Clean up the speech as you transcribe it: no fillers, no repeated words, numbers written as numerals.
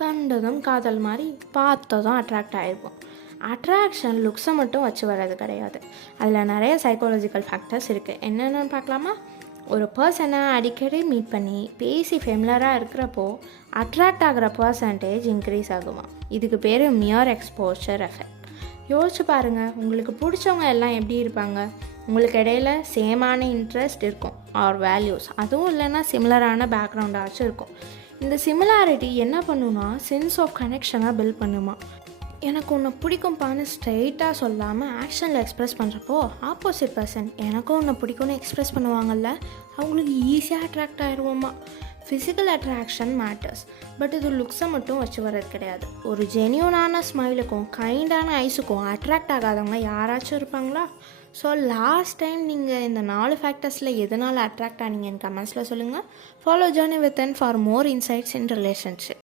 கண்டதும் காதல் மாதிரி பார்த்ததும் அட்ராக்ட் ஆகிருப்போம். அட்ராக்ஷன் லுக்ஸை மட்டும் வச்சு வர்றது கிடையாது, அதில் நிறைய சைக்காலஜிக்கல் ஃபேக்டர்ஸ் இருக்குது. என்னென்னு பார்க்கலாமா? ஒரு பர்சனை அடிக்கடி மீட் பண்ணி பேசி ஃபெமிலராக இருக்கிறப்போ அட்ராக்ட் ஆகிற பர்சன்டேஜ் இன்க்ரீஸ் ஆகுமா. இதுக்கு பேர் மியர் எக்ஸ்போஷர் எஃபெக்ட். யோசிச்சு பாருங்கள், உங்களுக்கு பிடிச்சவங்க எல்லாம் எப்படி இருப்பாங்க? உங்களுக்கு இடையில சேமான இன்ட்ரெஸ்ட் இருக்கும் ஆர் வேல்யூஸ், அதுவும் இல்லைன்னா சிமிலரான பேக்ரவுண்டாச்சும் இருக்கும். இந்த சிமிலாரிட்டி என்ன பண்ணுன்னா சென்ஸ் ஆஃப் கனெக்ஷனாக பில்ட் பண்ணுமா. எனக்கு ஒன்று பிடிக்கும்பான்னு ஸ்ட்ரெயிட்டாக சொல்லாமல் ஆக்ஷனில் எக்ஸ்ப்ரெஸ் பண்ணுறப்போ ஆப்போசிட் பர்சன் எனக்கும் ஒன்று பிடிக்கும்னு எக்ஸ்ப்ரெஸ் பண்ணுவாங்கள்ல, அவங்களுக்கு ஈஸியாக அட்ராக்ட் ஆகிடுவோமா. ஃபிசிக்கல் அட்ராக்ஷன் மேட்டர்ஸ், பட் இது லுக்ஸை மட்டும் வச்சு வர்றது கிடையாது. ஒரு ஜென்யூனான ஸ்மைலுக்கும் கைண்டான ஐஸுக்கும் அட்ராக்ட் ஆகாதவங்க யாராச்சும் இருப்பாங்களா? ஸோ லாஸ்ட் டைம் நீங்கள் இந்த 4 ஃபேக்டர்ஸில் எதனால் அட்ராக்ட் ஆனீங்கன்னு கமெண்ட்ஸில் சொல்லுங்கள். Follow journey with for more insights in relationship.